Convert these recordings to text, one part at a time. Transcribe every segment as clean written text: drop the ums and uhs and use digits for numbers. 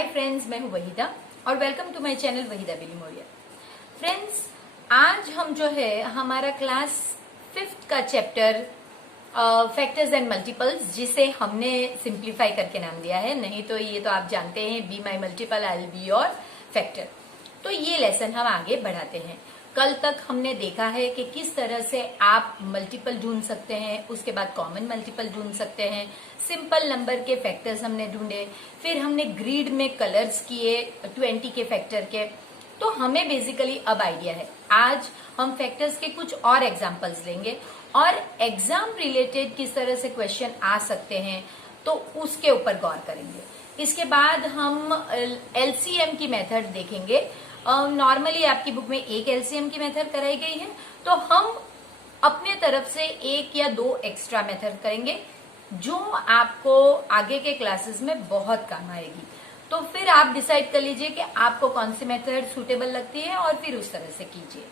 Hi friends, मैं हूं वहीदा और welcome to my channel Waheeda Bilimoria. Friends, आज हम जो है हमारा क्लास 5th का चैप्टर फैक्टर्स एंड मल्टीपल्स, जिसे हमने सिंप्लीफाई करके नाम दिया है, नहीं तो ये तो आप जानते हैं B my multiple I be your factor. तो ये लेसन हम आगे बढ़ाते हैं। कल तक हमने देखा है कि किस तरह से आप मल्टीपल ढूंढ सकते हैं, उसके बाद कॉमन मल्टीपल ढूंढ सकते हैं, सिंपल नंबर के फैक्टर्स हमने ढूंढे, फिर हमने ग्रिड में कलर्स किए 20 के फैक्टर के। तो हमें बेसिकली अब आइडिया है। आज हम फैक्टर्स के कुछ और एग्जांपल्स लेंगे और एग्जाम रिलेटेड किस तरह से क्वेश्चन आ सकते हैं तो उसके ऊपर गौर करेंगे। इसके बाद हम एलसीएम की मेथड देखेंगे। नॉर्मली आपकी बुक में एक एलसीएम की मेथड कराई गई है, तो हम अपने तरफ से एक या दो एक्स्ट्रा मेथड करेंगे जो आपको आगे के क्लासेस में बहुत काम आएगी। तो फिर आप डिसाइड कर लीजिए कि आपको कौन सी मेथड सुटेबल लगती है और फिर उस तरह से कीजिए।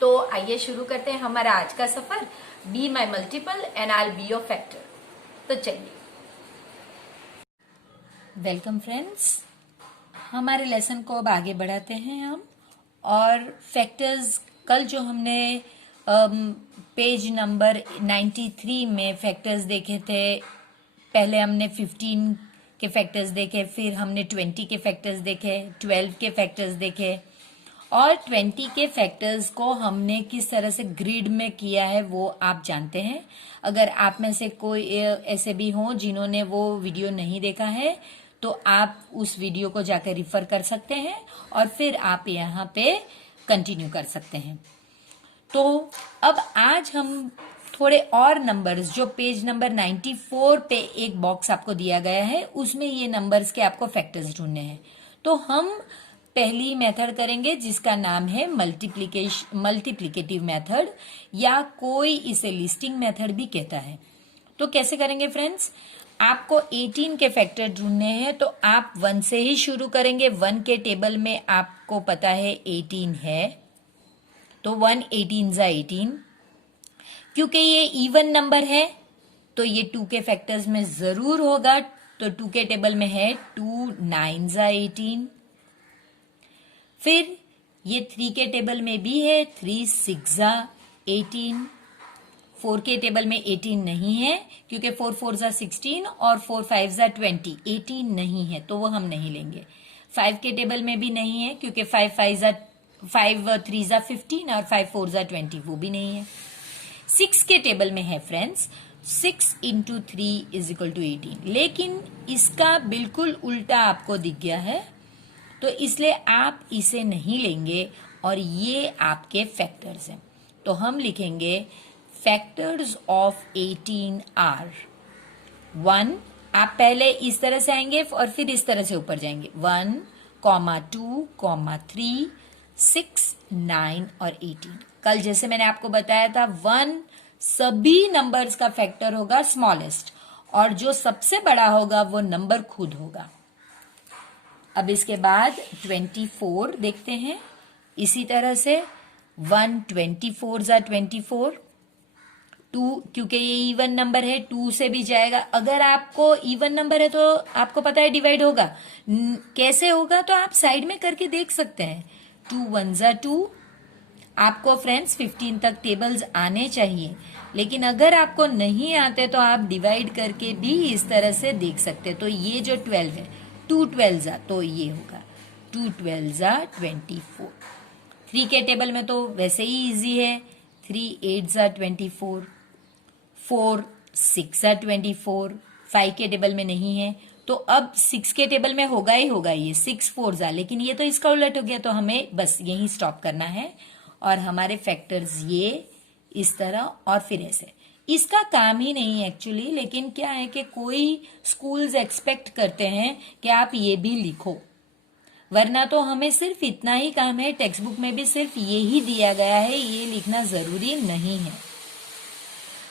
तो आइए शुरू करते हैं हमारा आज का सफर, be my multiple and I be your factor. तो चलिए, वेलकम फ्रेंड्स। हमारे लेसन को अब आगे बढ़ाते हैं हम। और फैक्टर्स, कल जो हमने पेज नंबर 93 में फैक्टर्स देखे थे, पहले हमने 15 के फैक्टर्स देखे, फिर हमने 20 के फैक्टर्स देखे, 12 के फैक्टर्स देखे और 20 के फैक्टर्स को हमने किस तरह से ग्रिड में किया है वो आप जानते हैं। अगर आप में से कोई ऐसे भी हो जिन्होंने वो वीडियो नहीं देखा है तो आप उस वीडियो को जाकर रिफर कर सकते हैं और फिर आप यहाँ पे कंटिन्यू कर सकते हैं। तो अब आज हम थोड़े और नंबर्स, जो पेज नंबर 94 पे एक बॉक्स आपको दिया गया है, उसमें ये नंबर्स के आपको फैक्टर्स ढूंढने हैं। तो हम पहली मेथड करेंगे जिसका नाम है मल्टीप्लिकेटिव मेथड, या कोई इसे लिस्टिंग मेथड भी कहता है। तो कैसे करेंगे फ्रेंड्स? आपको 18 के फैक्टर ढूंढने हैं तो आप 1 से ही शुरू करेंगे। 1 के टेबल में आपको पता है 18 है, तो 1 18 जा 18। क्योंकि ये इवन नंबर है तो ये 2 के फैक्टर्स में जरूर होगा, तो 2 के टेबल में है 2 9 जा 18। फिर ये 3 के टेबल में भी है 3 6 जा 18। 4 के टेबल में 18 नहीं है क्योंकि 4 4 जा 16 और 4 5 जा 20, 18 नहीं है तो वो हम नहीं लेंगे। 5 के टेबल में भी नहीं है क्योंकि 5 3 जा 15 और 5 4 जा 20, वो भी नहीं है। 6 के टेबल में है friends 6 into 3 is equal to 18, लेकिन इसका बिल्कुल उल्टा आपको दिख गया है तो इसलिए आप इसे नहीं लेंगे और ये आपके फैक्टर्स हैं। तो हम लिखेंगे फैक्टर्स ऑफ 18 आर 1। आप पहले इस तरह से आएंगे और फिर इस तरह से ऊपर जाएंगे। 1, 2, 3, 6, 9 और 18। कल जैसे मैंने आपको बताया था 1 सभी नंबर्स का फैक्टर होगा स्मॉलेस्ट, और जो सबसे बड़ा होगा वो नंबर खुद होगा। अब इसके बाद 24 देखते हैं। इसी तरह से 1 24 जा 24। 2 क्योंकि ये इवन नंबर है 2 से भी जाएगा। अगर आपको इवन नंबर है तो आपको पता है डिवाइड होगा। कैसे होगा तो आप साइड में करके देख सकते हैं। 2 1 जा 2। आपको फ्रेंड्स 15 तक टेबल्स आने चाहिए, लेकिन अगर आपको नहीं आते तो आप डिवाइड करके भी इस तरह से देख सकते हैं। तो ये जो 12 है 2 12 जा, तो ये होगा 2 12 जा 24। 3 के टेबल में तो वैसे ही इजी है, 3 8 जा 24, 4 6 जा 24। 5 के टेबल में नहीं है तो अब 6 के टेबल में होगा ही होगा ये 6 4 जा, लेकिन ये तो इसका उलट हो गया, तो हमें बस यही स्टॉप करना है और हमारे फैक्टर्स ये इस तरह और फिर ऐसे। इसका काम ही नहीं है एक्चुअली, लेकिन क्या है कि कोई स्कूल्स एक्सपेक्ट करते हैं कि आप ये भी लिखो, वरना तो हमें सिर्फ इतना ही काम है। टेक्स्ट बुक में भी सिर्फ ये ही दिया गया है, ये लिखना जरूरी नहीं है।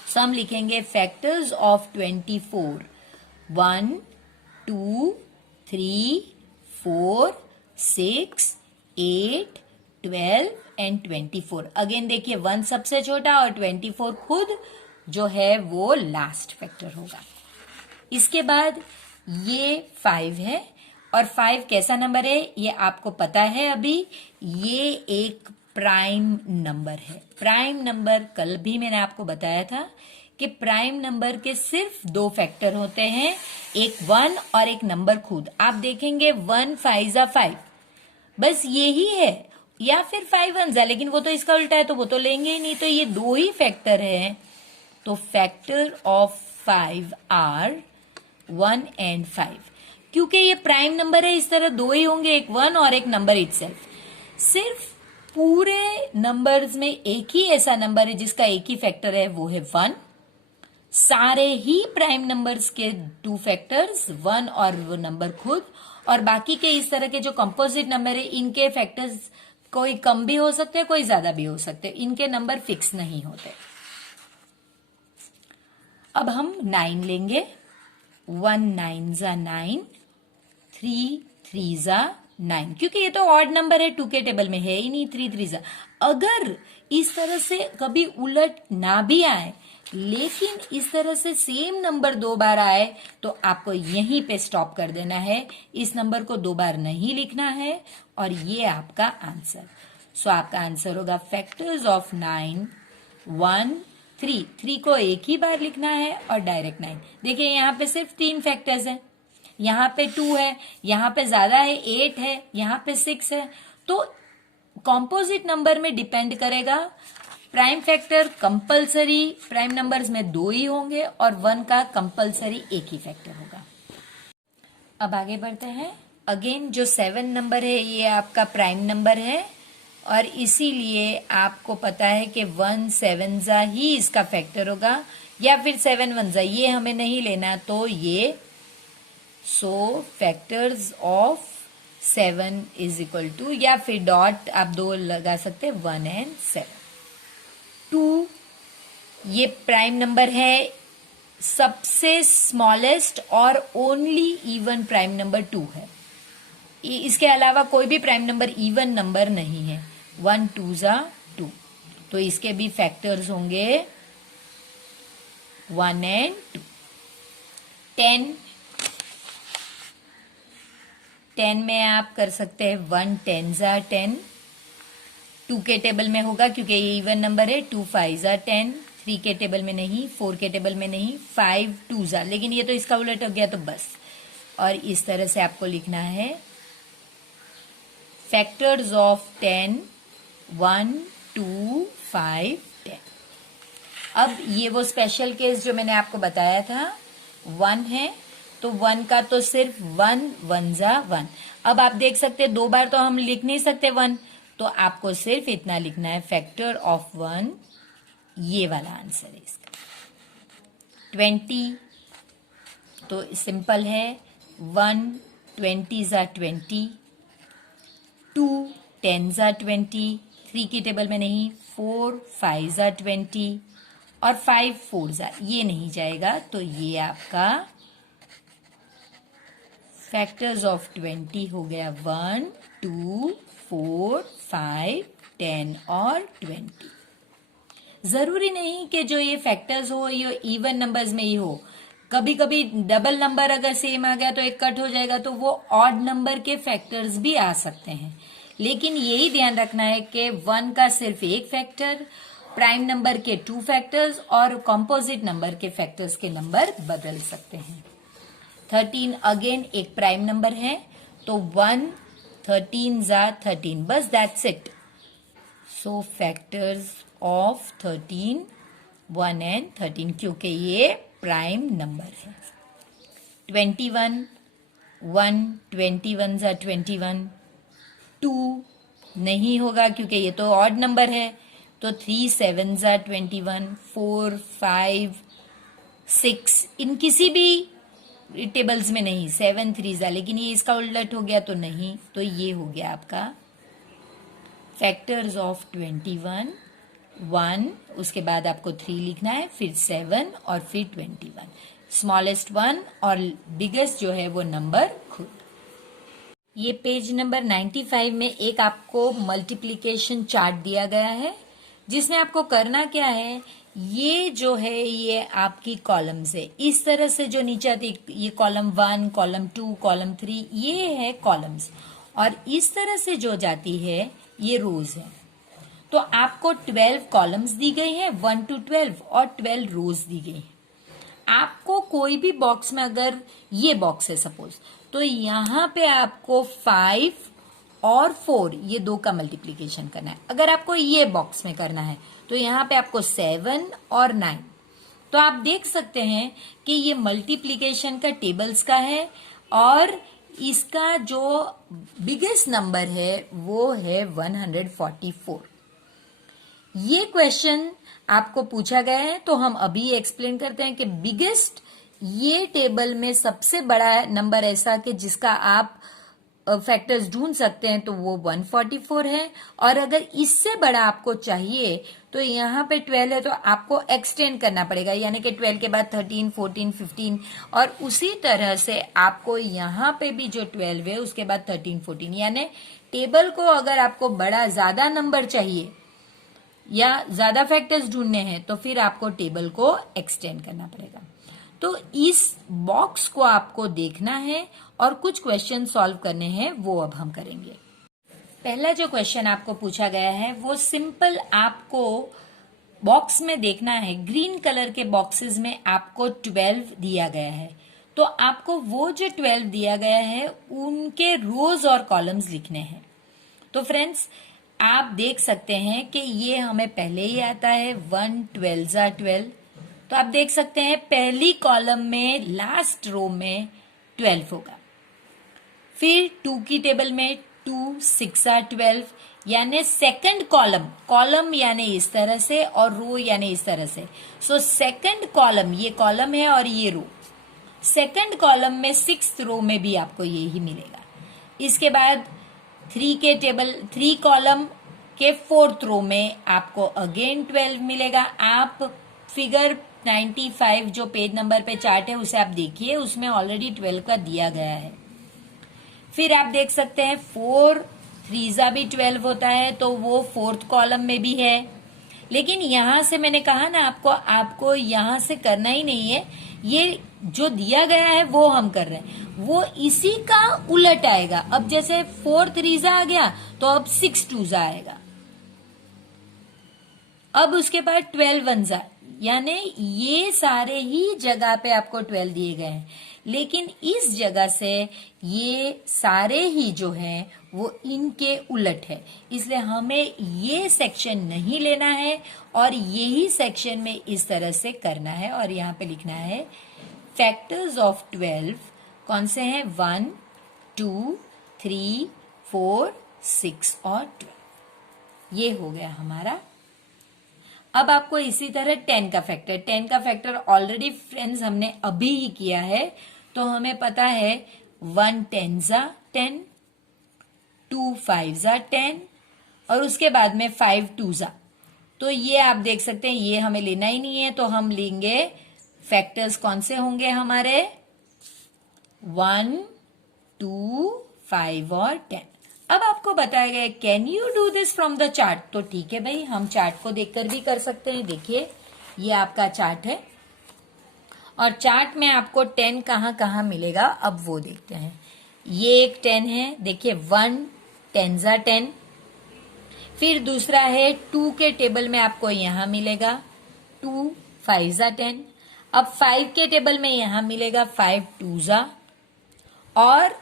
सो हम लिखेंगे फैक्टर्स ऑफ 24 1 2 3 4 6 8 12 एंड 24। अगेन देखिए 1 सबसे छोटा और 24 खुद जो है वो लास्ट फैक्टर होगा। इसके बाद ये 5 है और 5 कैसा नंबर है ये आपको पता है अभी, ये एक प्राइम नंबर है। प्राइम नंबर कल भी मैंने आपको बताया था कि प्राइम नंबर के सिर्फ 2 फैक्टर होते हैं, एक 1 और एक नंबर खुद। आप देखेंगे 1 5 जा 5, बस यही है, या फिर 5 1 जा, लेकिन वो तो इसका उल्टा है तो वो तो लेंगे ही नहीं, तो ये 2 ही फैक्टर है। तो फैक्टर ऑफ 5 आर 1 एंड 5। क्योंकि ये प्राइम नंबर है, इस तरह 2 ही होंगे, एक 1 और एक नंबर इटसेल्फ। सिर्फ पूरे नंबर्स में एक ही ऐसा नंबर है जिसका एक ही फैक्टर है, वो है 1। सारे ही प्राइम नंबर्स के 2 फैक्टर्स 1 और वो नंबर खुद, और बाकी के इस तरह के जो कंपोजिट नंबर है इनके फैक्टर्स कोई कम भी हो सकते हैं, कोई ज्यादा भी हो सकते हैं, इनके नंबर फिक्स नहीं होते। अब हम 9 लेंगे। 1 9 जा 9, 3 3 जा 9, क्योंकि ये तो ऑड नंबर है, 2 के टेबल में है ही नहीं 3 3 जा। अगर इस तरह से कभी उलट ना भी आए, लेकिन इस तरह से सेम नंबर 2 बार आए, तो आपको यहीं पे स्टॉप कर देना है, इस नंबर को 2 बार नहीं लिखना है, और ये आपका आंसर। सो आपका आंसर होगा फैक्टर्स ऑफ 9 1 3। 3 को एक ही बार लिखना है और डायरेक्ट 9। देखिए यहाँ पे सिर्फ 3 फैक्टर्स है, यहाँ पे 2 है, यहाँ पे ज्यादा है 8 है, यहाँ पे 6 है। तो कॉम्पोजिट नंबर में डिपेंड करेगा। Prime factor compulsory prime numbers में 2 ही होंगे और 1 का कंपलसरी एक ही फैक्टर होगा। अब आगे बढ़ते हैं। अगेन जो 7 नंबर है ये आपका प्राइम नंबर है, और इसीलिए आपको पता है कि 1 7 जा ही इसका फैक्टर होगा, या फिर 7 1 जा, ये हमें नहीं लेना। तो ये so factors of 7 is equal to, या फिर डॉट आप 2 लगा सकते हैं, 1 एंड 7। 2 ये प्राइम नंबर है, सबसे स्मॉलेस्ट और ओनली इवन प्राइम नंबर 2 है। इसके अलावा कोई भी प्राइम नंबर इवन नंबर नहीं है। 1 2 जा 2, तो इसके भी फैक्टर्स होंगे 1 एंड 2। 10 में आप कर सकते हैं 1 10 जा 10, 2 के टेबल में होगा क्योंकि ये इवन नंबर है। 2 5 जा 10, 3 के टेबल में नहीं, 4 के टेबल में नहीं, 5 2 जा, लेकिन ये तो इसका उलट हो गया तो बस। और इस तरह से आपको लिखना है फैक्टर्स ऑफ 10 1 2 5 10। अब ये वो स्पेशल केस जो मैंने आपको बताया था, 1 है तो 1 का तो सिर्फ 1 1 जा 1। अब आप देख सकते हैं 2 बार तो हम लिख नहीं सकते 1, तो आपको सिर्फ इतना लिखना है फैक्टर ऑफ 1, ये वाला आंसर है इसका। 20 तो सिंपल है, 1 20 जा 20, 2 10 जा 20, 3 की टेबल में नहीं, 4 5 जा 20 और 5 4 जा, ये नहीं जाएगा। तो ये आपका फैक्टर्स ऑफ 20 हो गया 1 2 4 5 10 और 20। जरूरी नहीं कि जो ये फैक्टर्स हो ये इवन नंबर्स में ही हो, कभी कभी डबल नंबर अगर सेम आ गया तो एक कट हो जाएगा, तो वो ऑड नंबर के फैक्टर्स भी आ सकते हैं। लेकिन यही ध्यान रखना है कि 1 का सिर्फ एक फैक्टर, प्राइम नंबर के 2 फैक्टर्स और कंपोजिट नंबर के फैक्टर्स के नंबर बदल सकते हैं। 13 अगेन एक प्राइम नंबर है, तो 1 13 जा 13, बस that's it. So factors of 13 1 and 13, क्योंकि ये प्राइम नंबर है। 21 1 21 जा 21, 2 नहीं होगा क्योंकि ये तो ऑड नंबर है, तो 3 7 जा 21, 4 5 6 इन किसी भी टेबल्स में नहीं, 7 3 जा, लेकिन ये इसका उलट हो गया तो नहीं, तो ये हो गया आपका फैक्टर्स ऑफ 21 1, उसके बाद आपको 3 लिखना है, फिर 7 और फिर 21, स्मॉलेस्ट 1 और बिगेस्ट जो है वो नंबर खुद। ये पेज नंबर 95 में एक आपको मल्टीप्लिकेशन चार्ट दिया गया है, जिसमें आपको करना क्या है ये जो है ये आपकी कॉलम्स है, इस तरह से जो नीचे आती है, ये कॉलम 1, कॉलम 2, कॉलम 3, ये है कॉलम्स, और इस तरह से जो जाती है ये रोज है। तो आपको 12 कॉलम्स दी गई हैं, 1 to 12, और 12 रोज दी गई हैं। आपको कोई भी बॉक्स में, अगर ये बॉक्स है सपोज, तो यहां पे आपको 5 और 4 ये दो का मल्टीप्लीकेशन करना है। अगर आपको ये बॉक्स में करना है तो यहाँ पे आपको 7 और 9। तो आप देख सकते हैं कि ये मल्टीप्लीकेशन का टेबल्स का है, और इसका जो बिगेस्ट नंबर है वो है 144। ये क्वेश्चन आपको पूछा गया है, तो हम अभी एक्सप्लेन करते हैं कि बिगेस्ट, ये टेबल में सबसे बड़ा नंबर ऐसा कि जिसका आप फैक्टर्स ढूंढ सकते हैं तो वो 144 है। और अगर इससे बड़ा आपको चाहिए तो यहाँ पे 12 है तो आपको एक्सटेंड करना पड़ेगा, यानी कि 12 के बाद 13, 14, 15, और उसी तरह से आपको यहाँ पे भी जो 12 है उसके बाद 13, 14, यानी टेबल को अगर आपको बड़ा ज्यादा नंबर चाहिए या ज्यादा फैक्टर्स ढूंढने हैं तो फिर आपको टेबल को एक्सटेंड करना पड़ेगा। तो इस बॉक्स को आपको देखना है और कुछ क्वेश्चन सॉल्व करने हैं, वो अब हम करेंगे। पहला जो क्वेश्चन आपको पूछा गया है वो सिंपल आपको बॉक्स में देखना है। ग्रीन कलर के बॉक्सेस में आपको 12 दिया गया है, तो आपको वो जो 12 दिया गया है उनके रोज और कॉलम्स लिखने हैं। तो फ्रेंड्स आप देख सकते हैं कि ये हमें पहले ही आता है, 1 12 12। तो आप देख सकते हैं पहली कॉलम में लास्ट रो में 12 होगा। फिर 2 की टेबल में 2 6 12, यानी सेकंड कॉलम यानी इस तरह से और रो यानी इस तरह से। सो सेकंड कॉलम, ये कॉलम है और ये रो, सेकंड कॉलम में 6th रो में भी आपको ये ही मिलेगा। इसके बाद 3 कॉलम के 4th रो में आपको अगेन 12 मिलेगा। आप फिगर 95 जो पेज नंबर पे चार्ट है उसे आप देखिए, उसमें ऑलरेडी 12 का दिया गया है। फिर आप देख सकते हैं 4 3 भी 12 होता है, तो वो 4th कॉलम में भी है। लेकिन यहां से मैंने कहा ना आपको यहां से करना ही नहीं है, ये जो दिया गया है वो हम कर रहे हैं, वो इसी का उलट आएगा। अब जैसे 4 3 आ गया तो अब 6 2 आएगा, अब उसके बाद 12 1, यानी ये सारे ही जगह पे आपको 12 दिए गए हैं, लेकिन इस जगह से ये सारे ही जो हैं वो इनके उलट है, इसलिए हमें ये सेक्शन नहीं लेना है और यही सेक्शन में इस तरह से करना है। और यहाँ पे लिखना है फैक्टर्स ऑफ 12 कौन से हैं, 1 2 3 4 6 और 12। ये हो गया हमारा। अब आपको इसी तरह 10 का फैक्टर ऑलरेडी फ्रेंड्स हमने अभी ही किया है, तो हमें पता है 1 10 10, 2 5 10, और उसके बाद में 5 2। तो ये आप देख सकते हैं ये हमें लेना ही नहीं है, तो हम लेंगे फैक्टर्स कौन से होंगे हमारे, 1 2 5 और 10। अब आपको बताया गया can you do this from the chart, तो ठीक है भाई, हम चार्ट को देखकर भी कर सकते हैं। देखिए ये आपका चार्ट है और चार्ट में आपको 10 कहाँ कहाँ मिलेगा, अब वो देखते हैं। ये एक 10 है, देखिए 1 10 10। फिर दूसरा है 2 के टेबल में आपको यहां मिलेगा 2 5 10। अब 5 के टेबल में यहां मिलेगा 5 2 और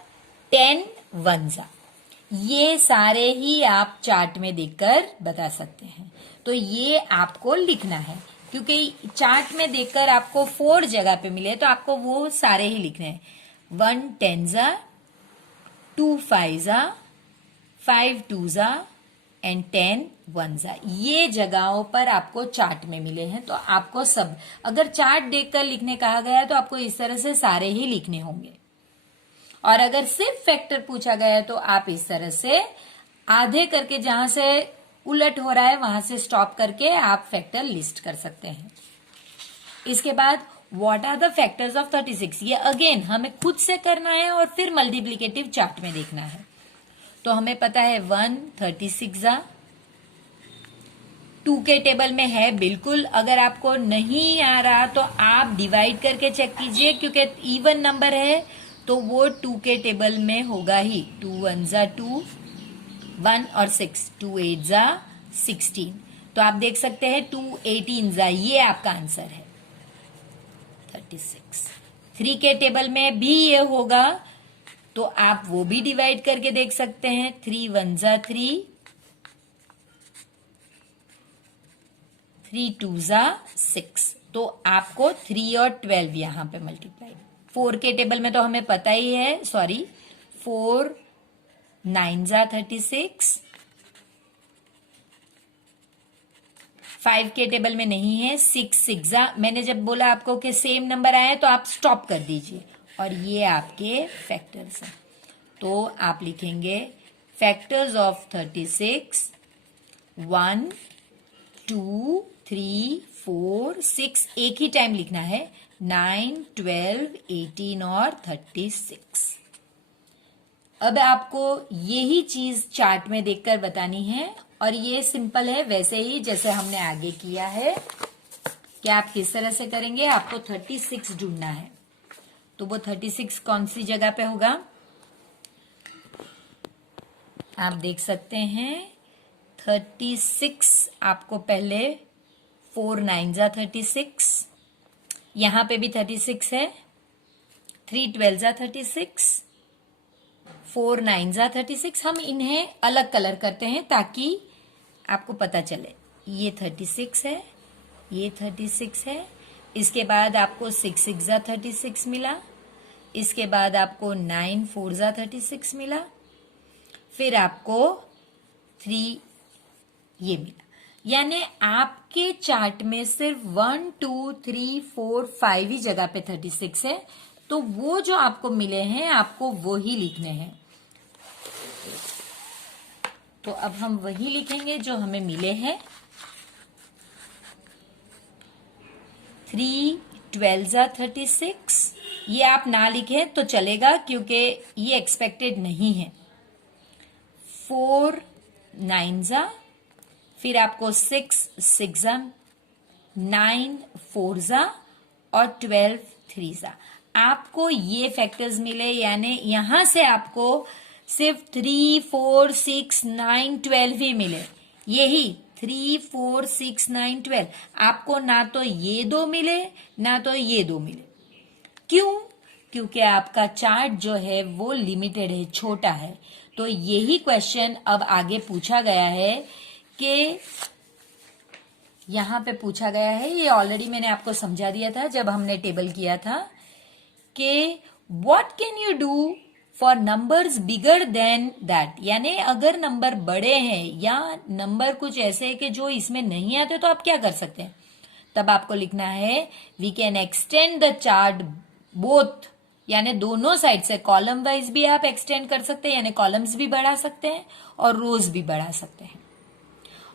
10 1। ये सारे ही आप चार्ट में देखकर बता सकते हैं। तो ये आपको लिखना है, क्योंकि चार्ट में देखकर आपको 4 जगह पे मिले तो आपको वो सारे ही लिखने हैं। 1 10 2 5 5 2 एंड 10 1। ये जगहों पर आपको चार्ट में मिले हैं, तो आपको सब, अगर चार्ट देखकर लिखने कहा गया है तो आपको इस तरह से सारे ही लिखने होंगे। और अगर सिर्फ फैक्टर पूछा गया है तो आप इस तरह से आधे करके, जहां से उलट हो रहा है वहां से स्टॉप करके आप फैक्टर लिस्ट कर सकते हैं। इसके बाद what are the factors of 36, ये अगेन हमें खुद से करना है और फिर मल्टीप्लीकेटिव चार्ट में देखना है। तो हमें पता है 1 36 2 के टेबल में है बिल्कुल। अगर आपको नहीं आ रहा तो आप डिवाइड करके चेक कीजिए, क्योंकि इवन नंबर है तो वो 2 के टेबल में होगा ही। 2 1 जा 2, 1 और 6, 2 8 जा 16। तो आप देख सकते हैं 2 18 जा, ये आपका आंसर है 36। 3 के टेबल में भी ये होगा, तो आप वो भी डिवाइड करके देख सकते हैं। 3 1 जा 3, 3 2 जा 6। तो आपको 3 और 12 यहां पे मल्टीप्लाई। 4 के टेबल में तो हमें पता ही है, सॉरी 4 9 जा 36। 5 के टेबल में नहीं है, 6 6 जा। मैंने जब बोला आपको कि सेम नंबर आए तो आप स्टॉप कर दीजिए, और ये आपके फैक्टर्स हैं। तो आप लिखेंगे फैक्टर्स ऑफ 36 1 2 3 4 6, एक ही टाइम लिखना है, 9 12 18 और 36। अब आपको यही चीज चार्ट में देखकर बतानी है, और ये सिंपल है वैसे ही जैसे हमने आगे किया है। कि आप किस तरह से करेंगे, आपको 36 ढूंढना है। तो वो 36 कौन सी जगह पे होगा, आप देख सकते हैं। 36 आपको पहले 4 9 जा 36, यहां पे भी 36 है। 3 12 जा 36, 4 9 जा 36। हम इन्हें अलग कलर करते हैं ताकि आपको पता चले। ये 36 है, ये 36 है। इसके बाद आपको 6 6 जा 36 मिला। इसके बाद आपको 9 4 जा 36 मिला। फिर आपको 3 ये मिला। यानी आपके चार्ट में सिर्फ 1 2 3 4 5 ही जगह पे 36 है। तो वो जो आपको मिले हैं आपको वो ही लिखने हैं। तो अब हम वही लिखेंगे जो हमें मिले हैं। 3 12 जा 36, ये आप ना लिखें तो चलेगा क्योंकि ये एक्सपेक्टेड नहीं है। 4 9 जा, फिर आपको 6 6 जा, 9 4 जा और 12 3 जा। आपको ये फैक्टर्स मिले, यानी यहां से आपको सिर्फ 3 4 6 9 12 ही मिले। यही 3 4 6 9 12, आपको ना तो ये दो मिले ना तो ये दो मिले। क्यों? क्योंकि आपका चार्ट जो है वो लिमिटेड है, छोटा है। तो यही क्वेश्चन अब आगे पूछा गया है कि यहां पे पूछा गया है, ये ऑलरेडी मैंने आपको समझा दिया था जब हमने टेबल किया था, कि what can you do for numbers bigger than that. यानी अगर नंबर बड़े हैं या नंबर कुछ ऐसे है कि जो इसमें नहीं आते तो आप क्या कर सकते हैं। तब आपको लिखना है we can extend the chart both, यानी दोनों साइड से कॉलम वाइज भी आप एक्सटेंड कर सकते हैं, यानी कॉलम्स भी बढ़ा सकते हैं और रोज भी बढ़ा सकते हैं।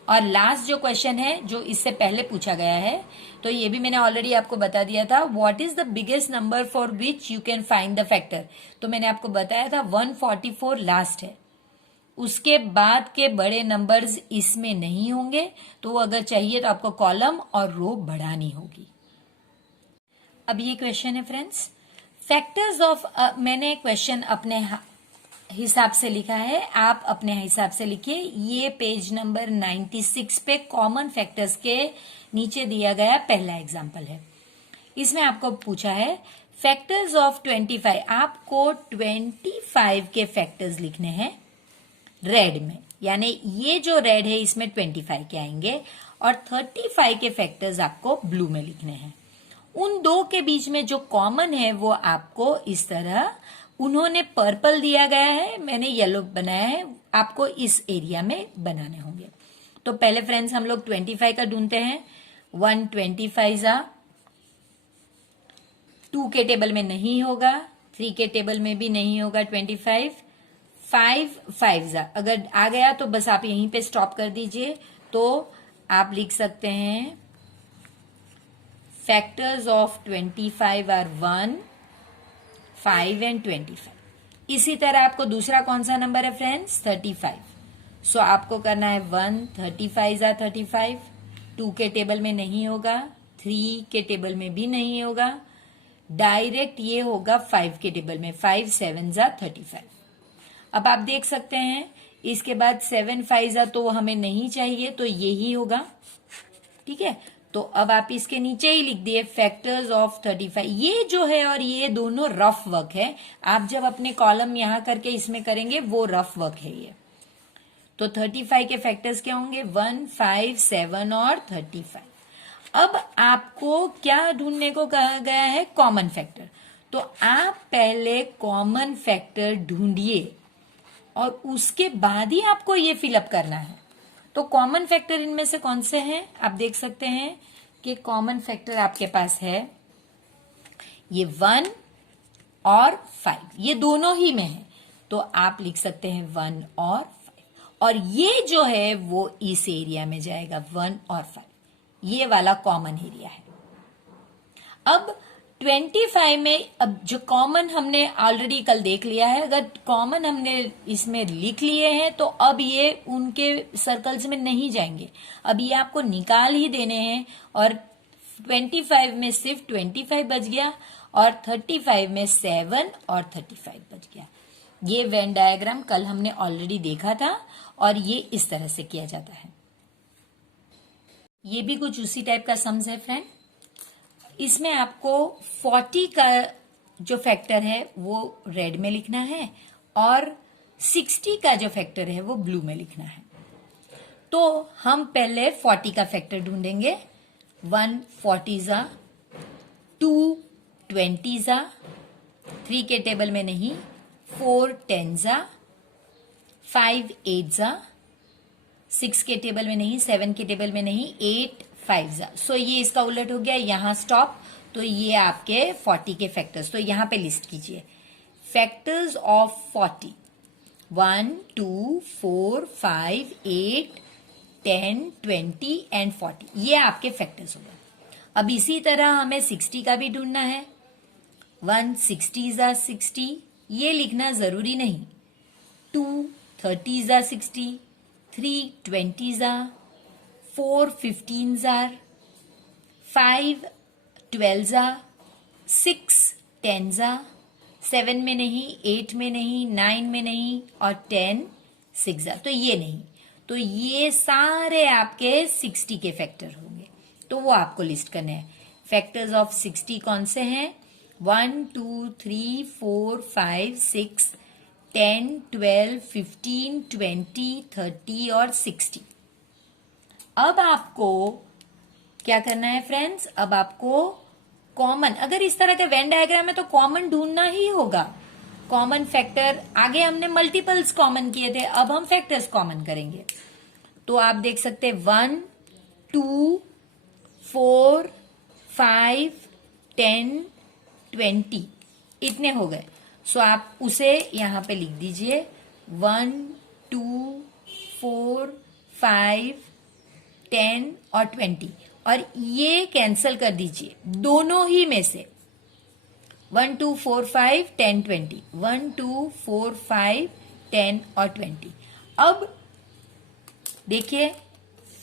और लास्ट जो क्वेश्चन है जो इससे पहले पूछा गया है, तो ये भी मैंने ऑलरेडी आपको बता दिया था। What is the biggest number for which you can find the factor. तो मैंने आपको बताया था 144 लास्ट है, उसके बाद के बड़े नंबर्स इसमें नहीं होंगे। तो अगर चाहिए तो आपको कॉलम और रो बढ़ानी होगी। अब ये क्वेश्चन है फ्रेंड्स, फैक्टर्स ऑफ, मैंने क्वेश्चन अपने हिसाब से लिखा है, आप अपने हिसाब से लिखिए। ये पेज नंबर 96 पे कॉमन फैक्टर्स के नीचे दिया गया पहला एग्जाम्पल है। इसमें आपको पूछा है फैक्टर्स ऑफ 25। आपको 25 के फैक्टर्स लिखने हैं रेड में, यानी ये जो रेड है इसमें 25 के आएंगे, और 35 के फैक्टर्स आपको ब्लू में लिखने हैं। उन दो के बीच में जो कॉमन है वो आपको इस तरह, उन्होंने पर्पल दिया गया है, मैंने येलो बनाया है, आपको इस एरिया में बनाने होंगे। तो पहले फ्रेंड्स हम लोग 25 का ढूंढते हैं। 1 25 जा, 2 के टेबल में नहीं होगा, 3 के टेबल में भी नहीं होगा 25। 5 5 जा, अगर आ गया तो बस आप यहीं पे स्टॉप कर दीजिए। तो आप लिख सकते हैं फैक्टर्स ऑफ 25 आर 1 5 एंड 25। इसी तरह आपको दूसरा कौन सा नंबर है फ्रेंड्स, 35। सो आपको करना है 1 35 जा 35, 2 के टेबल में नहीं होगा, 3 के टेबल में भी नहीं होगा, डायरेक्ट ये होगा 5 के टेबल में। 5 7 जा 35। अब आप देख सकते हैं इसके बाद 7 5 जा तो हमें नहीं चाहिए, तो यही होगा। ठीक है, तो अब आप इसके नीचे ही लिख दिए फैक्टर्स ऑफ 35। ये जो है और ये दोनों रफ वर्क है, आप जब अपने कॉलम यहां करके इसमें करेंगे वो रफ वर्क है ये। तो 35 के फैक्टर्स क्या होंगे? 1 5 7 और 35। अब आपको क्या ढूंढने को कहा गया है? Common factor. तो आप पहले कॉमन फैक्टर ढूंढिए और उसके बाद ही आपको ये फिलअप करना है। तो कॉमन फैक्टर इनमें से कौन से हैं? आप देख सकते हैं कि कॉमन फैक्टर आपके पास है ये 1 और 5, ये दोनों ही में है, तो आप लिख सकते हैं 1 और 5, और ये जो है वो इस एरिया में जाएगा 1 और 5, ये वाला कॉमन एरिया है। अब 25 में अब जो कॉमन हमने ऑलरेडी कल देख लिया है, अगर कॉमन हमने इसमें लिख लिए हैं तो अब ये उनके सर्कल्स में नहीं जाएंगे, अब ये आपको निकाल ही देने हैं। और 25 में सिर्फ 25 बच गया और 35 में 7 और 35 बच गया। ये वेन डायग्राम कल हमने ऑलरेडी देखा था और ये इस तरह से किया जाता है। ये भी कुछ उसी टाइप का सम्स है फ्रेंड। इसमें आपको 40 का जो फैक्टर है वो रेड में लिखना है और 60 का जो फैक्टर है वो ब्लू में लिखना है। तो हम पहले 40 का फैक्टर ढूंढेंगे। 1 40 जा, 2 20 जा, 3 के टेबल में नहीं, 4 10 जा, 5 8 जा, 6 के टेबल में नहीं, 7 के टेबल में नहीं, 8 5 जा। सो ये इसका उलट हो गया, यहां स्टॉप। तो ये आपके 40 के फैक्टर्स, तो यहां पे लिस्ट कीजिए फैक्टर्स ऑफ 40। 1 2 4 5 8 10 20 एंड 40, ये आपके फैक्टर्स हो गए। अब इसी तरह हमें 60 का भी ढूंढना है। 1 60 जा 60, ये लिखना जरूरी नहीं। 2 30 जा 60, 3 20 जा, 4 15 जार, 5 12 जा, 6 10 जा, 7 में नहीं, 8 में नहीं, 9 में नहीं और 10 6 जा। तो ये नहीं, तो ये सारे आपके 60 के फैक्टर होंगे, तो वो आपको लिस्ट करने हैं। फैक्टर्स ऑफ 60 कौन से हैं? 1 2 3 4 5 6 10 12 15 20 30 और 60। अब आपको क्या करना है फ्रेंड्स? अब आपको कॉमन, अगर इस तरह के वेन डायग्राम है तो कॉमन ढूंढना ही होगा। कॉमन फैक्टर, आगे हमने मल्टीपल्स कॉमन किए थे, अब हम फैक्टर्स कॉमन करेंगे। तो आप देख सकते हैं 1 2 4 5 10 20 इतने हो गए। सो आप उसे यहां पे लिख दीजिए 1 2 4 5 10 और 20, और ये कैंसल कर दीजिए दोनों ही में से। 1 2 4 5 10 20, 1 2 4 5 10 और 20। अब देखिए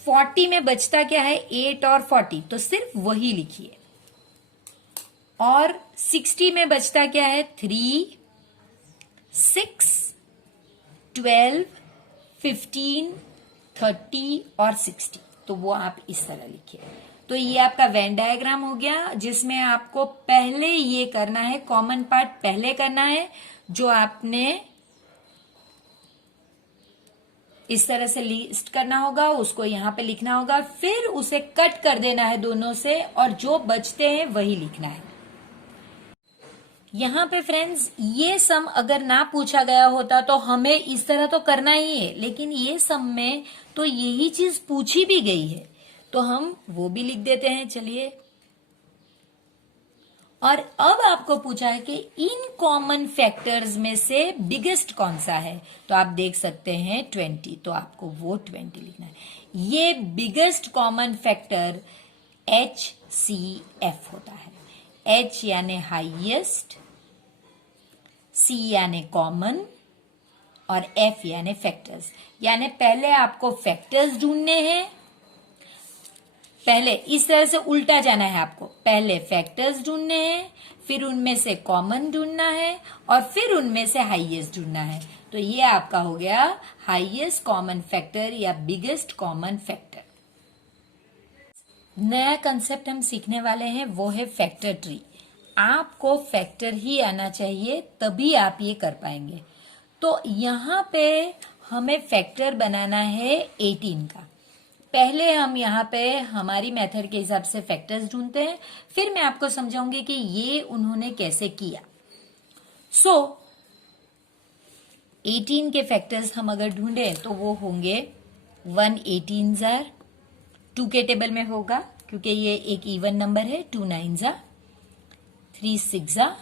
40 में बचता क्या है? 8 और 40, तो सिर्फ वही लिखिए। और 60 में बचता क्या है? 3 6 12 15 30 और 60, तो वो आप इस तरह लिखिए। तो ये आपका वेन डायग्राम हो गया, जिसमें आपको पहले ये करना है, कॉमन पार्ट पहले करना है, जो आपने इस तरह से लिस्ट करना होगा, उसको यहां पे लिखना होगा, फिर उसे कट कर देना है दोनों से, और जो बचते हैं वही लिखना है। यहां पे फ्रेंड्स ये सम अगर ना पूछा गया होता तो हमें इस तरह तो करना ही है, लेकिन ये सम में तो यही चीज पूछी भी गई है, तो हम वो भी लिख देते हैं। चलिए, और अब आपको पूछा है कि इन कॉमन फैक्टर्स में से बिगेस्ट कौन सा है, तो आप देख सकते हैं 20, तो आपको वो 20 लिखना है। ये बिगेस्ट कॉमन फैक्टर HCF होता है। H यानी हाईएस्ट, C यानी कॉमन और F यानी फैक्टर्स। यानी पहले आपको फैक्टर्स ढूंढने हैं, पहले इस तरह से उल्टा जाना है आपको, पहले फैक्टर्स ढूंढने हैं, फिर उनमें से कॉमन ढूंढना है और फिर उनमें से हाईएस्ट ढूंढना है। तो ये आपका हो गया हाईएस्ट कॉमन फैक्टर या बिगेस्ट कॉमन फैक्टर। नया कंसेप्ट हम सीखने वाले हैं वो है फैक्टर ट्री। आपको फैक्टर ही आना चाहिए तभी आप ये कर पाएंगे। तो यहाँ पे हमें फैक्टर बनाना है 18 का। पहले हम यहाँ पे हमारी मेथड के हिसाब से फैक्टर्स ढूंढते हैं, फिर मैं आपको समझाऊंगी कि ये उन्होंने कैसे किया। 18 के फैक्टर्स हम अगर ढूंढे तो वो होंगे 1 18 जार, 2 के टेबल में होगा क्योंकि ये एक इवन नंबर है, 2 9 जा, 3 6 जा,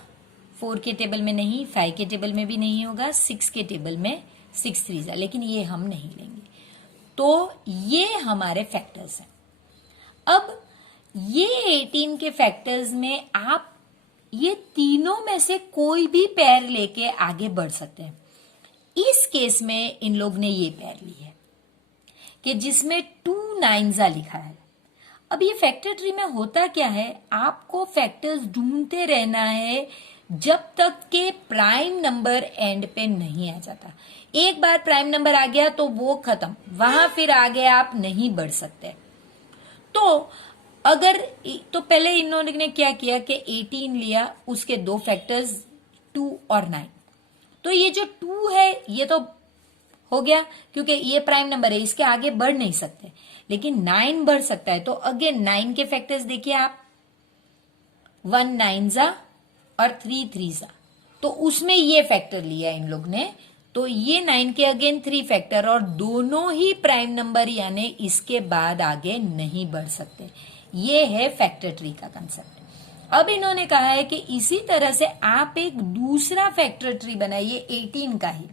4 के टेबल में नहीं, 5 के टेबल में भी नहीं होगा, 6 के टेबल में 6 3 जा, लेकिन ये हम नहीं लेंगे। तो ये हमारे फैक्टर्स हैं। अब ये 18 के फैक्टर्स में आप ये तीनों में से कोई भी पैर लेके आगे बढ़ सकते हैं। इस केस में इन लोग ने ये पैर ली है कि जिसमें 2 9 जा लिखा है। अब ये फैक्टर ट्री में होता क्या है, आपको फैक्टर्स ढूंढते रहना है जब तक के प्राइम नंबर एंड पे नहीं आ जाता। एक बार प्राइम नंबर आ गया तो वो खत्म, वहां फिर आगे आप नहीं बढ़ सकते। तो पहले इन्होंने क्या किया कि 18 लिया, उसके दो फैक्टर्स 2 और 9। तो ये जो 2 है ये तो हो गया क्योंकि ये प्राइम नंबर है, इसके आगे बढ़ नहीं सकते, लेकिन 9 बढ़ सकता है। तो अगेन 9 के फैक्टर्स देखिए आप, 1 9 जा और 3 3 जा, तो उसमें ये फैक्टर लिया इन लोग ने। तो ये 9 के अगेन 3 फैक्टर और दोनों ही प्राइम नंबर यानी इसके बाद आगे नहीं बढ़ सकते। ये है फैक्टर ट्री का कंसेप्ट। अब इन्होंने कहा है कि इसी तरह से आप एक दूसरा फैक्टर ट्री बनाइए 18 का ही।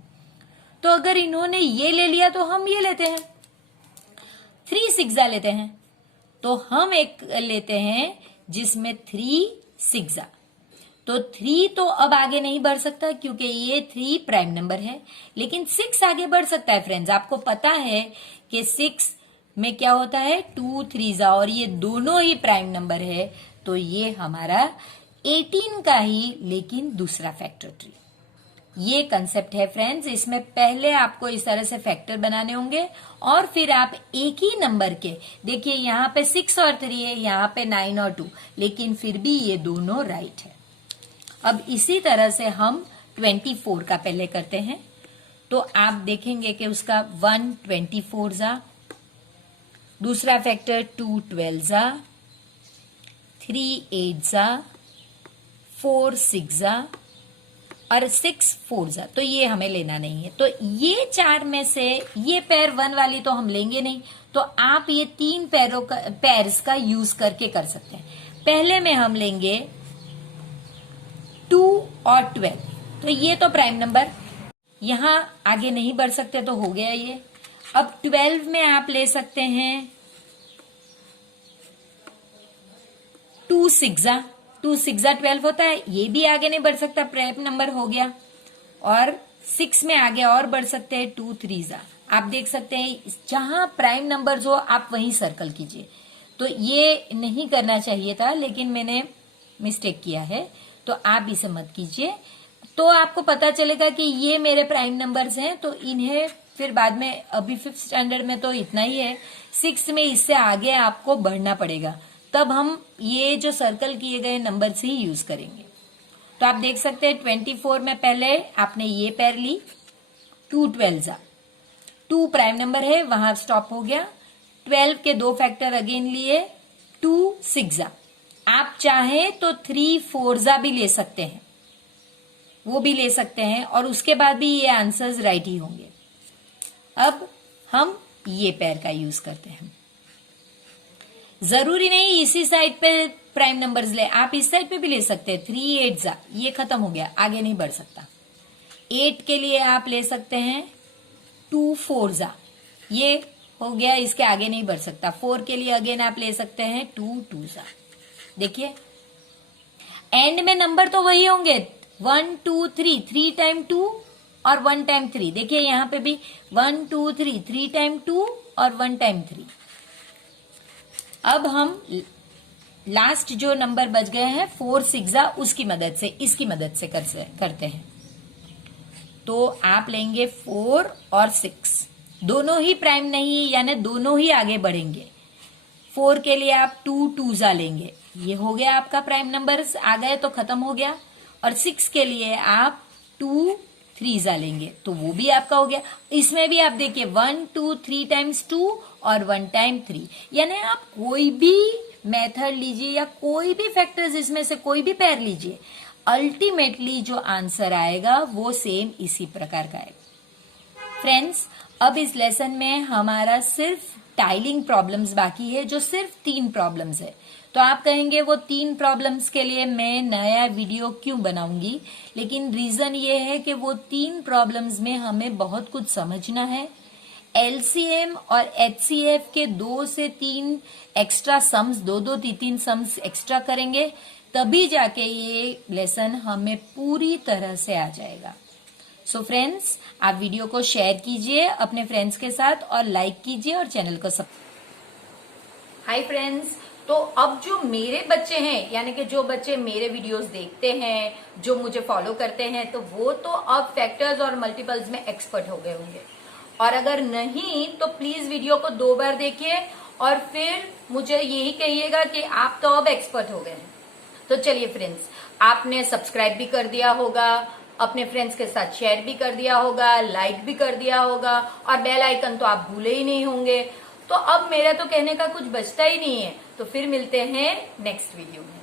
तो अगर इन्होंने ये ले लिया तो हम ये लेते हैं, 3 6 जा लेते हैं। तो हम एक लेते हैं जिसमें 3 6 जा। तो 3 तो अब आगे नहीं बढ़ सकता क्योंकि ये 3 प्राइम नंबर है, लेकिन 6 आगे बढ़ सकता है। फ्रेंड्स, आपको पता है कि 6 में क्या होता है, 2 3 जा, और ये दोनों ही प्राइम नंबर है। तो ये हमारा 18 का ही लेकिन दूसरा फैक्टर ट्री। ये कंसेप्ट है फ्रेंड्स। इसमें पहले आपको इस तरह से फैक्टर बनाने होंगे और फिर आप एक ही नंबर के, देखिए यहाँ पे 6 और 3 है, यहाँ पे 9 और 2, लेकिन फिर भी ये दोनों राइट है। अब इसी तरह से हम 24 का पहले करते हैं। तो आप देखेंगे कि उसका 1 24 जा, दूसरा फैक्टर 2 12 जा, 3 8 जा, 4 6 जा और 6 4 जा। तो ये हमें लेना नहीं है। तो ये 4 में से ये पैर 1 वाली तो हम लेंगे नहीं, तो आप ये 3 पैर्स का यूज करके कर सकते हैं। पहले में हम लेंगे 2 और 12। तो ये तो प्राइम नंबर, यहां आगे नहीं बढ़ सकते तो हो गया ये। अब 12 में आप ले सकते हैं 2 6 जा, 2 6 जा 12 होता है, ये भी आगे नहीं बढ़ सकता, प्राइम नंबर हो गया। और 6 में आगे और बढ़ सकते हैं 2 3 जा। आप देख सकते हैं जहां प्राइम नंबर हो आप वहीं सर्कल कीजिए। तो ये नहीं करना चाहिए था, लेकिन मैंने मिस्टेक किया है, तो आप इसे मत कीजिए। तो आपको पता चलेगा कि ये मेरे प्राइम नंबर्स हैं, तो इन्हें फिर बाद में, अभी 5th स्टैंडर्ड में तो इतना ही है, 6 में इससे आगे आपको बढ़ना पड़ेगा, तब हम ये जो सर्कल किए गए नंबर से ही यूज करेंगे। तो आप देख सकते हैं 24 में पहले आपने ये पैर ली, 2 12 जा, 2 प्राइम नंबर है, वहां स्टॉप हो गया। 12 के दो फैक्टर अगेन लिए, 2 6 जा। आप चाहें तो 3 4 जा भी ले सकते हैं, वो भी ले सकते हैं, और उसके बाद भी ये आंसर्स राइट ही होंगे। अब हम ये पैर का यूज करते हैं। जरूरी नहीं इसी साइड पे प्राइम नंबर्स ले, आप इस साइड पे भी ले सकते हैं। 3 8 जा, ये खत्म हो गया, आगे नहीं बढ़ सकता। 8 के लिए आप ले सकते हैं 2 4 जा, ये हो गया, इसके आगे नहीं बढ़ सकता। 4 के लिए अगेन आप ले सकते हैं 2 2 जा। देखिए एंड में नंबर तो वही होंगे, 1 2 3, 3 टाइम 2 और 1 टाइम 3। देखिए यहां पे भी 1 2 3, 3 टाइम 2 और 1 टाइम 3। अब हम लास्ट जो नंबर बच गए हैं 4 6 उसकी मदद से, इसकी मदद से करते हैं। तो आप लेंगे 4 और 6, दोनों ही प्राइम नहीं, यानी दोनों ही आगे बढ़ेंगे। 4 के लिए आप 2 2 लेंगे, ये हो गया आपका प्राइम नंबर, आ गए तो खत्म हो गया। और 6 के लिए आप 2 3 लेंगे, तो वो भी आपका हो गया। इसमें भी आप देखिए 1 2 3 टाइम्स 2 और 1 टाइम 3, यानी आप कोई भी मेथड लीजिए या कोई भी फैक्टर्स इसमें से कोई भी पेयर लीजिए, अल्टीमेटली जो आंसर आएगा वो सेम इसी प्रकार का आएगा। फ्रेंड्स, अब इस लेसन में हमारा सिर्फ टाइलिंग प्रॉब्लम्स बाकी है, जो सिर्फ 3 प्रॉब्लम्स है। तो आप कहेंगे वो 3 प्रॉब्लम्स के लिए मैं नया वीडियो क्यों बनाऊंगी, लेकिन रीजन ये है कि वो 3 प्रॉब्लम्स में हमें बहुत कुछ समझना है। एलसीएम और एचसीएफ के 2 से 3 एक्स्ट्रा सम्स, 2 3 सम्स एक्स्ट्रा करेंगे, तभी जाके ये लेसन हमें पूरी तरह से आ जाएगा। सो फ्रेंड्स, आप वीडियो को शेयर कीजिए अपने फ्रेंड्स के साथ और लाइक कीजिए और चैनल को हाय फ्रेंड्स, तो अब जो मेरे बच्चे हैं, यानी कि जो बच्चे मेरे वीडियोस देखते हैं, जो मुझे फॉलो करते हैं, तो वो तो अब फैक्टर्स और मल्टीपल्स में एक्सपर्ट हो गए होंगे। और अगर नहीं तो प्लीज वीडियो को 2 बार देखिए और फिर मुझे यही कहिएगा कि आप तो अब एक्सपर्ट हो गए हैं। तो चलिए फ्रेंड्स, आपने सब्सक्राइब भी कर दिया होगा, अपने फ्रेंड्स के साथ शेयर भी कर दिया होगा, लाइक भी कर दिया होगा, और बेल आइकन तो आप भूले ही नहीं होंगे। तो अब मेरा तो कहने का कुछ बचता ही नहीं है। तो फिर मिलते हैं नेक्स्ट वीडियो में।